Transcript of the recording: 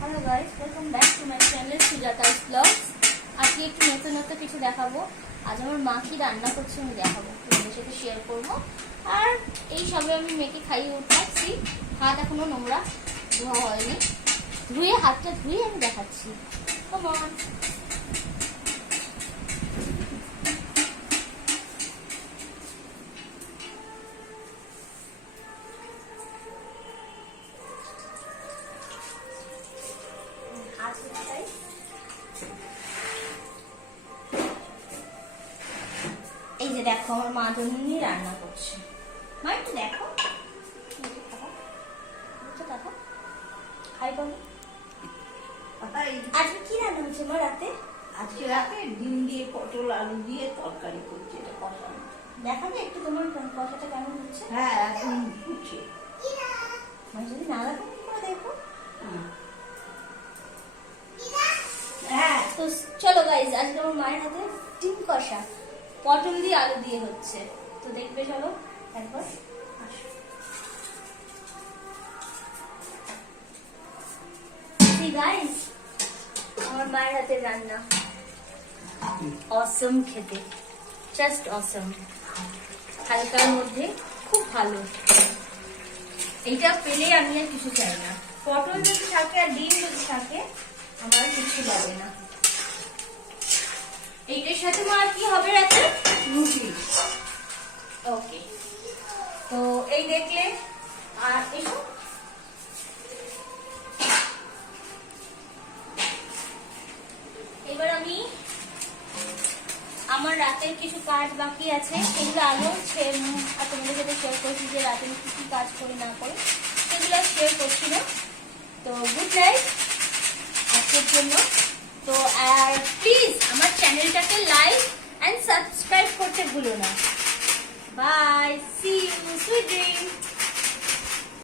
Hello guys, welcome back to my channel Sujata's blogs. আজকে একটু নতুন নতুন কিছু দেখাবো। আজ আমার মা কি রান্না করছে আমি দেখাবো, তোমাদের সাথে শেয়ার করবো। আর এই সবে আমি মেয়েকে খাইয়ে উঠাচ্ছি, হাত এখনো নোংরা ধোয়া হয়নি, ধুয়ে হাতটা ধুয়ে আমি দেখাচ্ছি। Come on. এই যে দেখো আমার মা জন্যই রান্না করছে। মা একটু দেখো, খাই পাবো। আজকে কি রান্না হচ্ছে মা রাতে? আজকে রাতে ডিম দিয়ে পটল আলু দিয়ে তরকারি করছে, এটা কষানো। দেখাবে একটু তোমার কষাটা কেমন হচ্ছে? হ্যাঁ, এখন ফুটছে। মানে যদি না দেখো কি করে দেখো? হ্যাঁ, তো চলো গাইজ, আজকে আমার মায়ের হাতে ডিম কষা পটল দিয়ে আলু দিয়ে হচ্ছে, তো দেখবে চলো একবার। গাইজ, আমার মায়ের হাতে রান্না অসম খেতে, জাস্ট অসম। হালকার মধ্যে খুব ভালো। এইটা পেলে আমি আর কিছু চাই না। পটল যদি থাকে আর ডিম যদি থাকে আমার কিছু লাগে না। এইটার সাথে আমার কি হবে রাতে? রুটি। ওকে, তো এই দেখলে আর এসো। এবার আমি আমার রাতের কিছু কাজ বাকি আছে, সেগুলো আরো তোমাদের সাথে শেয়ার করছি যে রাতে আমি কি কি কাজ করি না করি, সেগুলো শেয়ার করছি না। তো গুড নাইট আজকের জন্য। তো আর প্লিজ আমার চ্যানেলটাকে লাইক এন্ড সাবস্ক্রাইব করতে ভুলো না। Bye, see you, sweet dream.